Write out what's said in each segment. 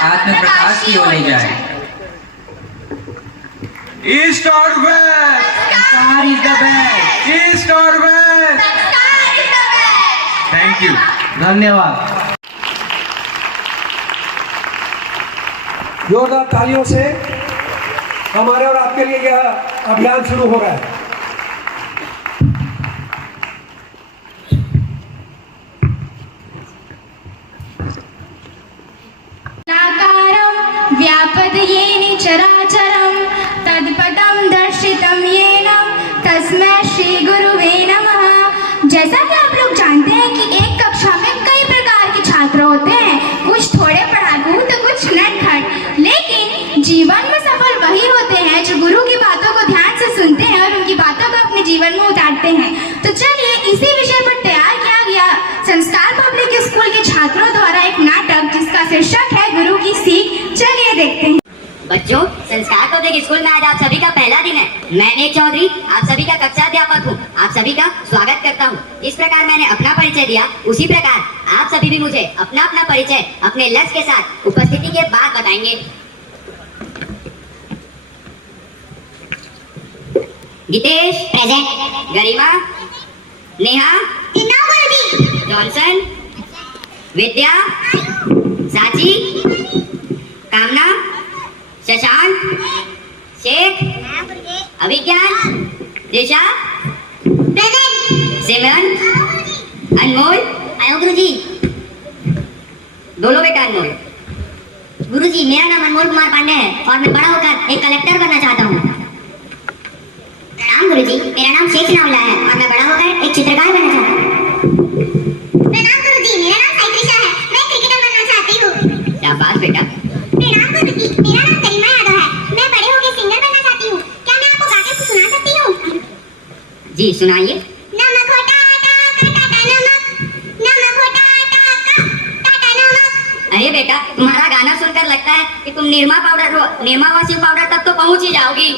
आत्म प्रकाश की ओर ले जाए। ईस्ट और वेस्ट, संस्कार इज द बेस्ट। ईस्ट और वेस्ट। थैंक यू, धन्यवाद। जोरदार तालियों से हमारे और आपके लिए यह अभियान शुरू हो रहा है। व्यापदयेन चराचरं तत्पदं दर्शितं येन तस्मै श्री गुरुवे नमः। जैसा कि आप लोग जानते हैं कि एक कक्षा में कई प्रकार के छात्र होते हैं, कुछ थोड़े पढ़ाकू तो कुछ नटखट, लेकिन जीवन में सफल वही होते हैं जो गुरु की बातों को ध्यान से सुनते हैं और उनकी बातों को अपने जीवन में उतारते हैं। तो चलिए इसी विषय पर तैयार किया गया संस्कार पब्लिक स्कूल के छात्रों द्वारा एक नाटक जिसका शीर्षक है गुरु की सीख। चलिए देखते हैं। बच्चों, संस्कार पब्लिक स्कूल में आज आप सभी का पहला दिन है। मैं नेक चौधरी आप सभी का कक्षा अध्यापक हूँ। आप सभी का स्वागत करता हूँ। इस प्रकार मैंने अपना परिचय दिया, उसी प्रकार आप सभी भी मुझे अपना अपना परिचय अपने लक्ष्य के साथ उपस्थिति के बाद बताएंगे। गीतेश प्रेजेंट, गरिमा, नेहा, जॉनसन, विद्या, साची, कामना, शशांक, शेख, अभिज्ञान, दिशा, सिमरन, अनमोल। आयो गुरुजी। बोलो बेटा अनमोल। गुरुजी, मेरा नाम अनमोल कुमार पांडे है और मैं बड़ा होकर एक कलेक्टर बनना चाहता हूँ। प्रणाम गुरुजी, मेरा नाम शेख नावला है और मैं बड़ा होकर एक चित्रकार बनना चाहता हूँ। प्रणाम गुरुजी, मेरा नाम साइत्रिशा है, मैं क्रिकेटर बनना चाहती हूँ। शाबाश बेटा। प्रणाम गुरुजी, मेरा नाम करीमा यादव है, मैं बड़े होकर सिंगर बनना चाहती हूँ। क्या मैं आपको गाकर कुछ सुना सकती हूँ? जी सुनाइए। नमक हो टाटा का टाटा नमक, नमक हो टाटा का टाटा नमक। अरे बेटा, तुम्हारा गाना सुनकर लगता है कि तुम निरमा पाउडर हो, निरमा वाशिंग पाउडर तक तो पहुंच ही जाओगी।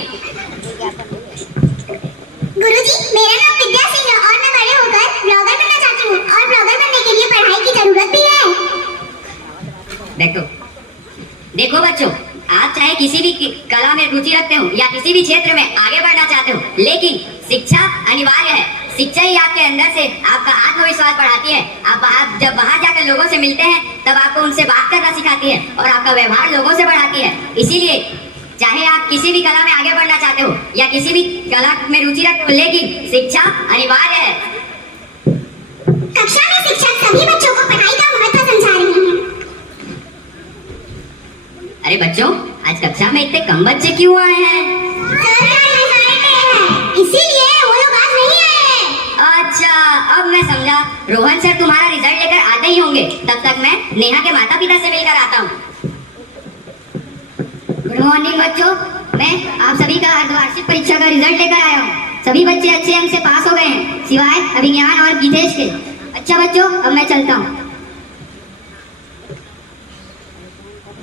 गुरुजी, मेरा नाम विद्या सिंह है और मैं बड़े होकर ब्लॉगर बनना चाहती हूँ और ब्लॉगर बनने के लिए पढ़ाई की जरूरत भी है। देखो बच्चों, आप चाहे किसी भी कला में रुचि रखते हो या किसी भी क्षेत्र में आगे बढ़ना चाहते हो, लेकिन शिक्षा अनिवार्य है। शिक्षा ही आपके अंदर से आपका आत्मविश्वास बढ़ाती है। आप जब बाहर जाकर लोगों से मिलते हैं तब आपको उनसे बात करना सिखाती है और आपका व्यवहार लोगों से बढ़ाती है। इसीलिए चाहे आप किसी भी कला में आगे बढ़ना चाहते हो या किसी भी कला में रुचि रखते हो, लेकिन शिक्षा अनिवार्य है। कक्षा में शिक्षक सभी बच्चों को पढ़ाई का महत्व समझा रहे हैं। अरे बच्चों, आज कक्षा में इतने कम बच्चे क्यों आए हैं? इसीलिए वो लोग आज नहीं आए। अच्छा, अब मैं समझा। रोहन सर तुम्हारा रिजल्ट लेकर आते ही होंगे, तब तक मैं नेहा के माता पिता से मिलकर आता हूँ। गुड मॉर्निंग बच्चों, मैं आप सभी का अर्धवार्षिक परीक्षा का रिजल्ट लेकर आया हूँ। सभी बच्चे अच्छे अंक से पास हो गए हैं, सिवाय अभिज्ञान और गीतेश के। अच्छा बच्चों, अब मैं चलता हूँ।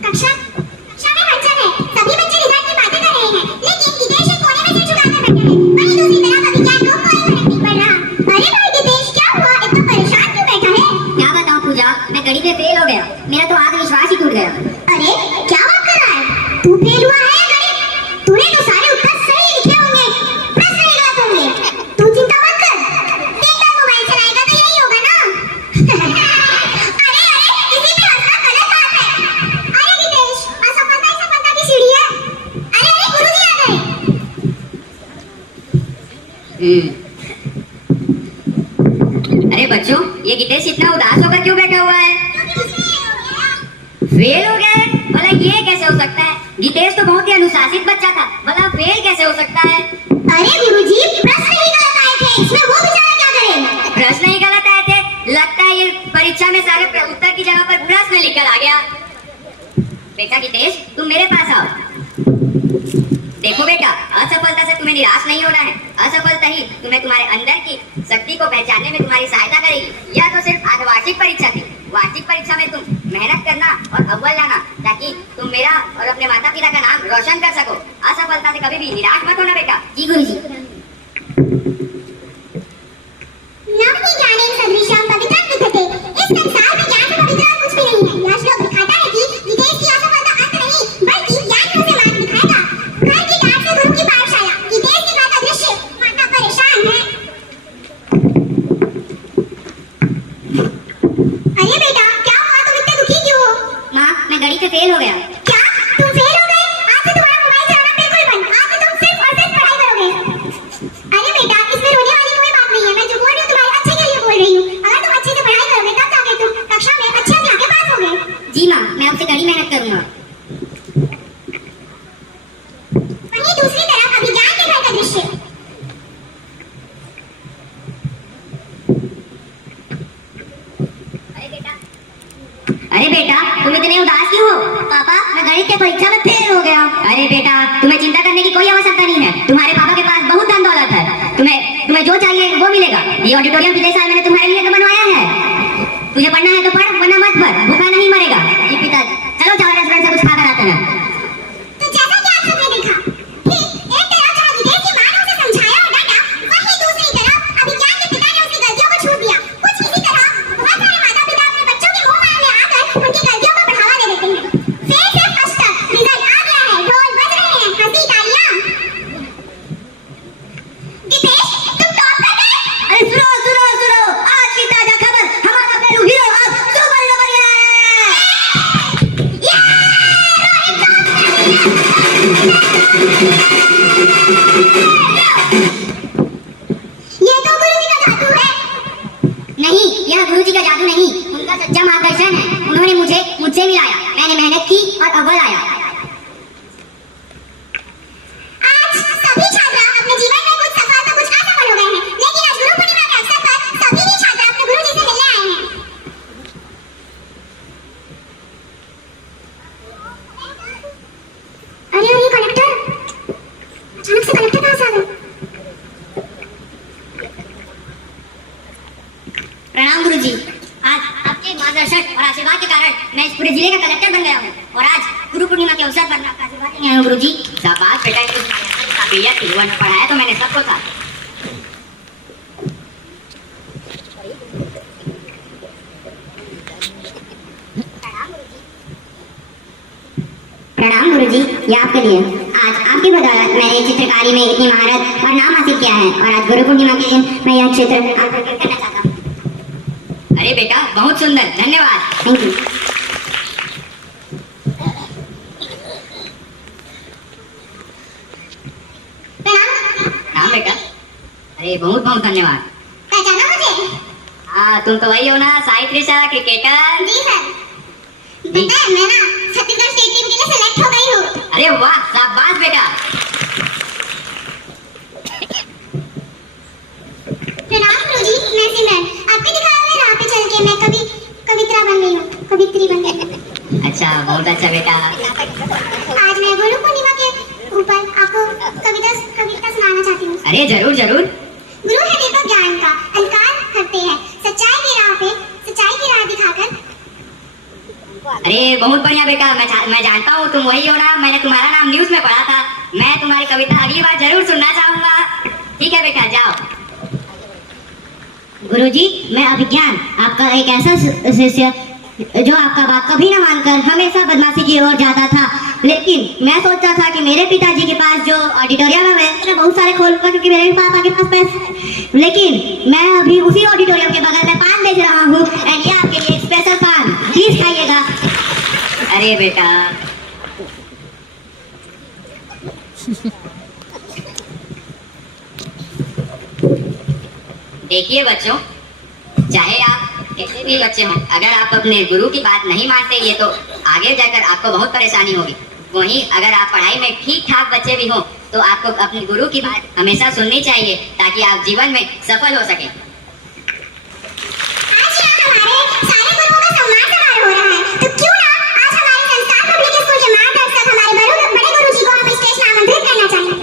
कक्षा में हलचल है, सभी बच्चे रिजल्ट की बातें कर रहे हैं, लेकिन गीतेश एक कोने में सिर झुकाकर बैठा है। वहीं दूसरी तरफ अभिज्ञान को कोई फर्क नहीं पड़ रहा। अरे भाई गीतेश, क्या हुआ? इतना परेशान क्यों बैठा है? क्या बताऊँ पूजा, मैं गणित में फेल हो गया। मेरा तो आत्मविश्वास ही टूट गया। अरे क्या बात कर रहा है? तू फेल हुआ है गणित? तूने तो सारे उत्तर सही लिखे होंगे, प्रश्न ही गलत होंगे। तू चिंता मत कर, दिन भर मोबाइल चलाएगा तो यही होगा ना। अरे किसी पे हंसना गलत बात है। अरे गीतेश, असफलता ही सफलता की सीढ़ी है। अरे गुरुजी आ गए। अरे बच्चों, ये गीतेश इतना उदास होकर क्यों बैठा हुआ है? फेल हो गया है? भला ये कैसे हो सकता है? गीतेश तो बहुत ही अनुशासित बच्चा था, भला फेल कैसे हो सकता है? अरे गुरुजी, प्रश्न ही गलत आए थे, इसमें वो बेचारा क्या करे? प्रश्न ही गलत आए थे? लगता है ये परीक्षा में सारे उत्तर की जगह पर प्रश्न लिखकर आ गया। बेटा गीतेश, तुम मेरे पास आओ। देखो बेटा, असफलता से तुम्हें निराश नहीं होना है। असफलता ही तुम्हें तुम्हारे अंदर की शक्ति को पहचानने में तुम्हारी सहायता करेगी। यह तो सिर्फ अर्धवार्षिक परीक्षा थी। वार्षिक परीक्षा में तुम मेहनत करना और अव्वल लाना, ताकि तुम मेरा और अपने माता पिता का नाम रोशन कर सको। असफलता से कभी भी निराश मत होना बेटा। जी गुरुजी। नवनी ज्ञानेन सदृशं पवित्रं विद्यते। इस संसार में ज्ञान से पवित्र कुछ भी नहीं है। यह श्लोक दिखाता है कि विदेश की मैं गणित से फेल हो गया। क्या तुम फेल हो गए? आज से तुम्हारा मोबाइल चलाना बिल्कुल बंद। आज से तुम सिर्फ और सिर्फ पढ़ाई करोगे। अरे बेटा, इसमें रोने वाली कोई बात नहीं है। मैं जो बोल रही हूँ तुम्हारे अच्छे के लिए बोल रही हूँ। अगर तुम अच्छे से पढ़ाई करोगे तब जाके तुम कक्षा में अच्छे अंक लाके पास होगे। जी माँ, मैं आपसे कड़ी मेहनत करूंगा। वहीं दूसरी तरफ अभिज्ञान के घर का दृश्य। अरे बेटा, तुम इतने उदास क्यों हो? पापा, मैं गणित की परीक्षा में फेल हो गया। अरे बेटा, तुम्हें चिंता करने की कोई आवश्यकता नहीं है। तुम्हारे पापा के पास बहुत धन दौलत है। तुम्हें जो चाहिए वो मिलेगा। ये ऑडिटोरियम पिछले साल मैंने तुम्हारे लिए तो बनवाया है। तुझे पढ़ना है तो पढ़, वरना मत पढ़। भूखा नहीं मरेगा। ये पिता, चलो जाओ रेस्टोरेंट से कुछ खा कर आते हैं। तो जैसा कि आप सबने देखा, ठीक एक तरफ जहाँ विदेश की माँ ने उसे समझाया और डांटा, वहीं दूसरी तरफ अभिज्ञान के पिता ने उसकी गलतियों को छूट दिया। कुछ इसी तरह बहुत सारे माता-पिता अपने बच्चों की मोह माया में आकर उनकी गलतियों को बढ़ावा दे देते हैं। फेल से फर्स्ट तक रिजल्ट आ गया है। ढोल बज रहे हैं, हंसी तालियां। दीपेश, तुम टॉप कर गए। अरे सुनो सुनो सुनो, आज की ताजा खबर, हमारा पेरू हीरो अब सुपर डुपर गया है। ये तो गुरुजी का जादू है। नहीं, यह गुरुजी का जादू नहीं, उनका सच्चा मार्गदर्शन है। उन्होंने मुझसे मिलाया, मैंने मेहनत की और अव्वल आया। आज सभी छात्र अपने जीवन में कुछ सफल तो कुछ असफल हो गए हैं, लेकिन आज गुरु पूर्णिमा के अवसर पर सभी ही छात्र अपने गुरुजी से मिलने आए हैं। अरे अरे कलेक्टर, अचानक से कलेक्टर कहाँ से आ गए? प्रणाम गुरुजी। आज आपके मार्गदर्शन और आशीर्वाद के कारण मैं इस पूरे जिले का कलेक्टर बन गया हूँ और आज गुरु पूर्णिमा के अवसर पर मैं आपका आशीर्वाद लेने आया हूँ गुरुजी। शाबाश बेटा, इनको भैया तिलवन पढ़ाया तो मैंने सबको साथ। प्रणाम गुरुजी, ये आपके लिए। आज आपकी बदौलत मैंने चित्रकारी में इतनी महारत और नाम हासिल किया है और आज गुरु पूर्णिमा के दिन मैं यह क्षेत्र आपको गिफ्ट करना चाहता हूँ। अरे बेटा, बहुत सुंदर, धन्यवाद। Thank you. प्रणाम बेटा। अरे बहुत बहुत धन्यवाद। पहचाना मुझे? हाँ, तुम तो वही हो ना, साई त्रिशा क्रिकेटर। जी सर। मैं ना छत्तीसगढ़ स्टेट टीम के लिए सेलेक्ट हो गई हूँ। अरे वाह, शाबाश बेटा। प्रणाम गुरुजी, मैं सिमरन। आपके दिखाए हुए राह पे चल के मैं कवित्री बन गई हूँ। अच्छा, बहुत अच्छा बेटा। आज मैं गुरु पूर्णिमा के ऊपर आपको कविता सुनाना चाहती हूँ। अरे जरूर जरूर। गुरु है दीपक ज्ञान का, अलकार करते हैं सच्चाई की राह दिखाकर। अरे बहुत बढ़िया बेटा, मैं जानता हूँ तुम वही हो ना, मैंने तुम्हारा नाम न्यूज़ में पढ़ा था। मैं तुम्हारी कविता अगली बार जरूर सुनना चाहूंगा। ठीक है बेटा, जाओ। गुरुजी, मैं अभिज्ञान, आपका एक ऐसा शिष्य जो आपका बात कभी न मानकर हमेशा बदमाशी की ओर जाता था, लेकिन मैं सोचता था कि मेरे पिताजी के पास जो ऑडिटोरियम है मैं बहुत सारे खोलूंगा क्योंकि मेरे पापा के पास पैसे, लेकिन मैं अभी उसी ऑडिटोरियम के बगल में पान बेच रहा हूँ एंड ये आपके लिए स्पेशल पान, प्लीज खाइएगा। अरे बेटा, देखिए बच्चों, चाहे आप कैसे भी बच्चे हों, अगर आप अपने गुरु की बात नहीं मानते ये तो आगे जाकर आपको बहुत परेशानी होगी। वहीं अगर आप पढ़ाई में ठीक ठाक बच्चे भी हों तो आपको अपने गुरु की बात हमेशा सुननी चाहिए ताकि आप जीवन में सफल हो सकें। आज हमारे सारे गुरुओं का सम्मान समारोह हो रहा है, तो क्यों ना आज हमारे संस्कार पब्लिक स्कूल के मार्गदर्शक हमारे बड़े गुरुजी को हम स्टेज में आमंत्रित करना चाहिए।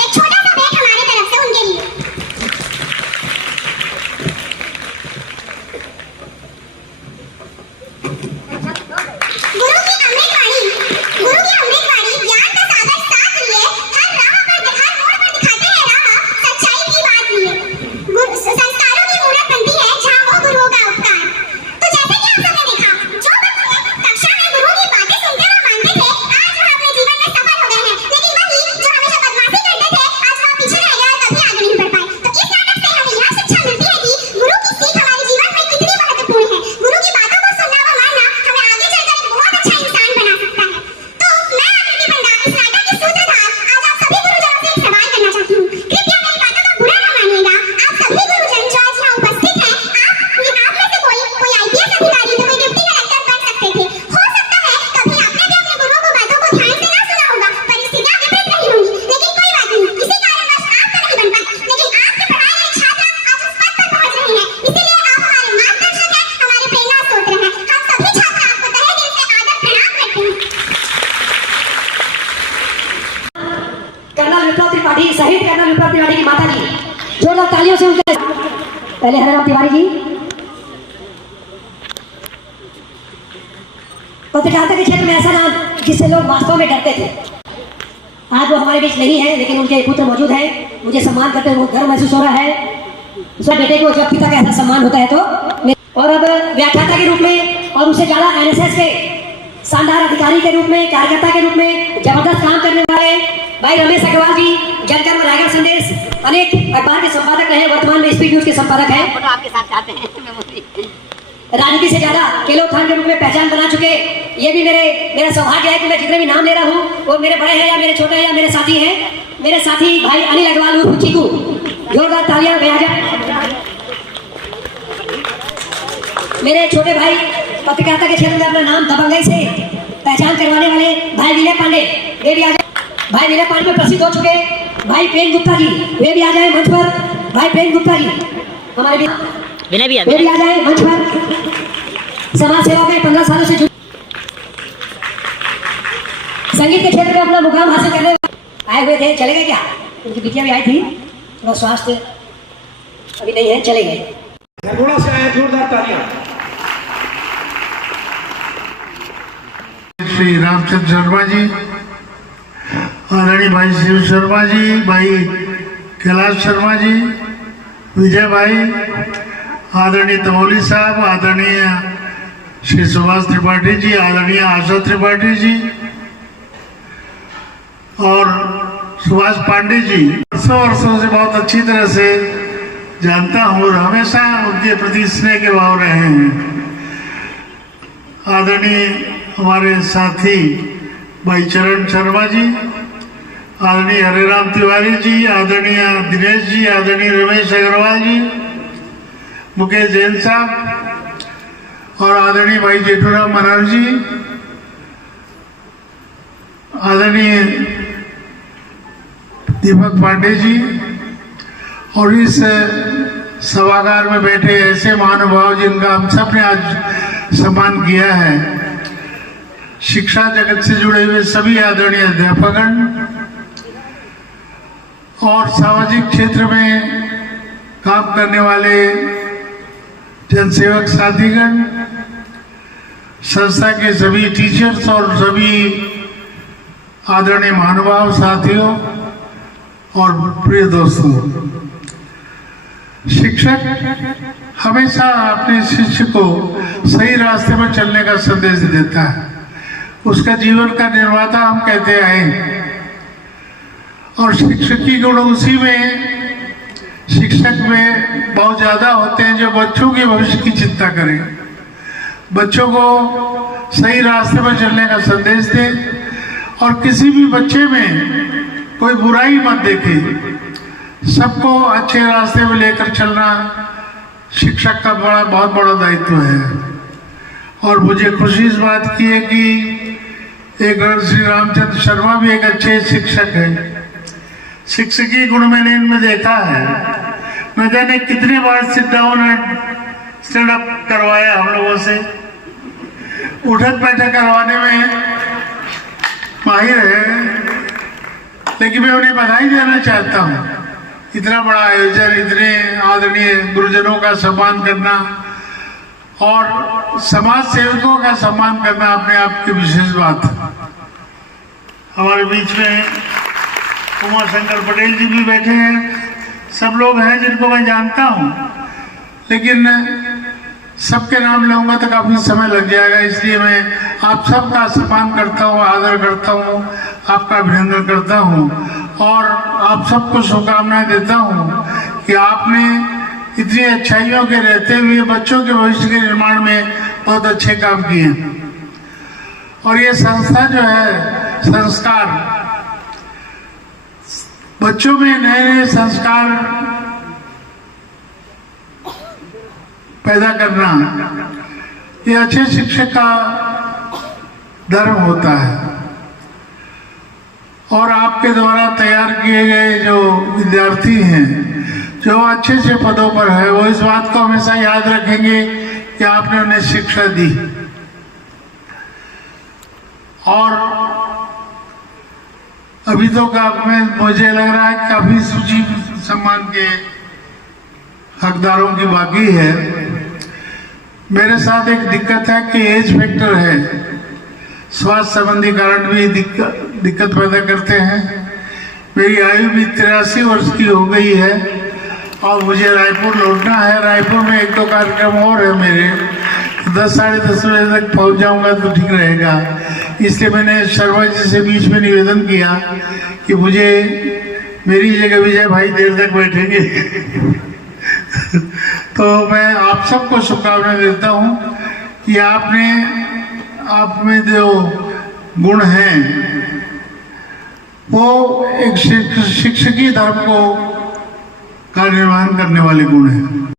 एक छोटा सा भेंट हमारी तरफ से उनके लिए। गुरु की अमृतवाणी ज्ञान का सागर साथ लिए हर राह पर हर मोड़ पर दिखाती हरिराम तिवारी की माता जी, जोरदार तालियों से उनके पहले हरिराम तिवारी जी पत्रकारिता के क्षेत्र में ऐसा नाम जिससे लोग वास्तव में डरते थे। आज वो हमारे बीच नहीं है, लेकिन उनके पुत्र मौजूद हैं। मुझे सम्मान करते हुए गर्व महसूस हो रहा है। उसके बेटे को जब पिता का ऐसा सम्मान होता है तो और अब व्याख्याता के रूप में और उससे ज्यादा एनएसएस के शानदार अधिकारी के रूप में, कार्यकर्ता के रूप में जबरदस्त काम करने वाले भाई रमेश अग्रवाल जी, जनकर्म रायगढ़ संदेश, अनेक अखबार के संपादक रहे, वर्तमान में स्पीड न्यूज के संपादक हैं। आपके साथ चाहते हैं राजनीति से ज्यादा केलोथान के रूप में पहचान बना चुके। ये भी मेरा सौभाग्य है कि मैं जितने भी नाम ले रहा हूँ वो मेरे बड़े हैं या मेरे छोटे हैं या मेरे साथी हैं। मेरे साथी भाई अनिल अग्रवाल उर्फ चीकू, जोरदार तालियां बजाएं। मेरे छोटे भाई पत्रकारिता के क्षेत्र में अपना नाम दबंगई से पहचान करवाने वाले भाई विनय पांडे, वे भी आ जाए। भाई विनय पांडे में प्रसिद्ध हो चुके भाई प्रेम गुप्ता जी, वे भी आ जाए मंच पर। भाई प्रेम गुप्ता जी हमारे भी वे भी आ जाए मंच पर। समाज सेवा में 15 सालों से संगीत के क्षेत्र में अपना मुकाम हासिल करने आए हुए थे। चले गए क्या? उनकी बिटिया भी आई थी, थोड़ा स्वास्थ्य अभी नहीं है, चले गए। थोड़ा सा है, जोरदार तालियां। श्री रामचंद्र शर्मा जी, आदरणीय भाई शिव शर्मा जी, भाई कैलाश शर्मा जी, विजय भाई, आदरणीय तमोली साहब, आदरणीय श्री सुभाष त्रिपाठी जी, आदरणीय आशा त्रिपाठी जी और सुभाष पांडे जी, वर्षों से बहुत अच्छी तरह से जानता हूँ और हमेशा उनके प्रति स्नेह के भाव रहे हैं। आदरणीय हमारे साथी भाई चरण शर्मा जी, आदरणीय हरिराम तिवारी जी, आदरणीय दिनेश जी, आदरणीय रमेश अग्रवाल जी, मुकेश जैन साहब और आदरणीय भाई जेठूराम मनोहर जी, आदरणीय दीपक पांडे जी और इस सभागार में बैठे ऐसे महानुभाव जिनका हम सब ने आज सम्मान किया है। शिक्षा जगत से जुड़े हुए सभी आदरणीय अध्यापकगण और सामाजिक क्षेत्र में काम करने वाले जनसेवक साथीगण, संस्था के सभी टीचर्स और सभी आदरणीय महानुभाव साथियों और प्रिय दोस्तों, शिक्षक हमेशा अपने शिष्य को सही रास्ते पर चलने का संदेश देता है। उसका जीवन का निर्माता हम कहते आए और शिक्षक की गुण उसी में, शिक्षक में बहुत ज्यादा होते हैं जो बच्चों के भविष्य की चिंता करें, बच्चों को सही रास्ते पर चलने का संदेश दे और किसी भी बच्चे में कोई बुराई मत देखे। सबको अच्छे रास्ते में लेकर चलना शिक्षक का बहुत बड़ा दायित्व है। और मुझे खुशी इस बात की है कि एक श्री रामचंद्र शर्मा भी एक अच्छे शिक्षक हैं। शिक्षकी गुण मैंने इनमें देखा है। न जाने कितने बार sit down and stand up करवाया हम लोगों से, उठक बैठक करवाने में माहिर है। लेकिन मैं उन्हें बधाई देना चाहता हूँ, इतना बड़ा आयोजन, इतने आदरणीय गुरुजनों का सम्मान करना और समाज सेवकों का सम्मान करना अपने आप की विशेष बात है। हमारे बीच में उमा शंकर पटेल जी भी बैठे हैं, सब लोग हैं जिनको मैं जानता हूँ, लेकिन सबके नाम लूंगा तो काफी समय लग जाएगा। इसलिए मैं आप सबका सम्मान करता हूँ, आदर करता हूँ, आपका अभिनंदन करता हूँ और आप सबको शुभकामनाएं देता हूँ कि आपने इतनी अच्छाइयों के रहते हुए बच्चों के भविष्य के निर्माण में बहुत अच्छे काम किए। और ये संस्था जो है, संस्कार, बच्चों में नए नए संस्कार पैदा करना, ये अच्छे शिक्षक का धर्म होता है। और आपके द्वारा तैयार किए गए जो विद्यार्थी हैं, जो अच्छे से पदों पर है, वो इस बात को हमेशा याद रखेंगे कि आपने उन्हें शिक्षा दी। और अभी तो मुझे लग रहा है काफी सूची सम्मान के हकदारों की बाकी है। मेरे साथ एक दिक्कत है कि एज फैक्टर है, स्वास्थ्य संबंधी कारण भी दिक्कत पैदा करते हैं। मेरी आयु भी 83 वर्ष की हो गई है और मुझे रायपुर लौटना है। रायपुर में 1-2 कार्यक्रम और है मेरे, 10 साढ़े 10 बजे तक पहुंच जाऊंगा तो ठीक रहेगा। इसलिए मैंने शर्मा जी से बीच में निवेदन किया कि मुझे मेरी जगह विजय भाई देर तक बैठेंगे तो मैं आप सबको शुभकामनाएं देता हूं कि आप में जो गुण हैं वो एक शिक्षकीय धर्म को का निर्वहन करने वाले गुण हैं।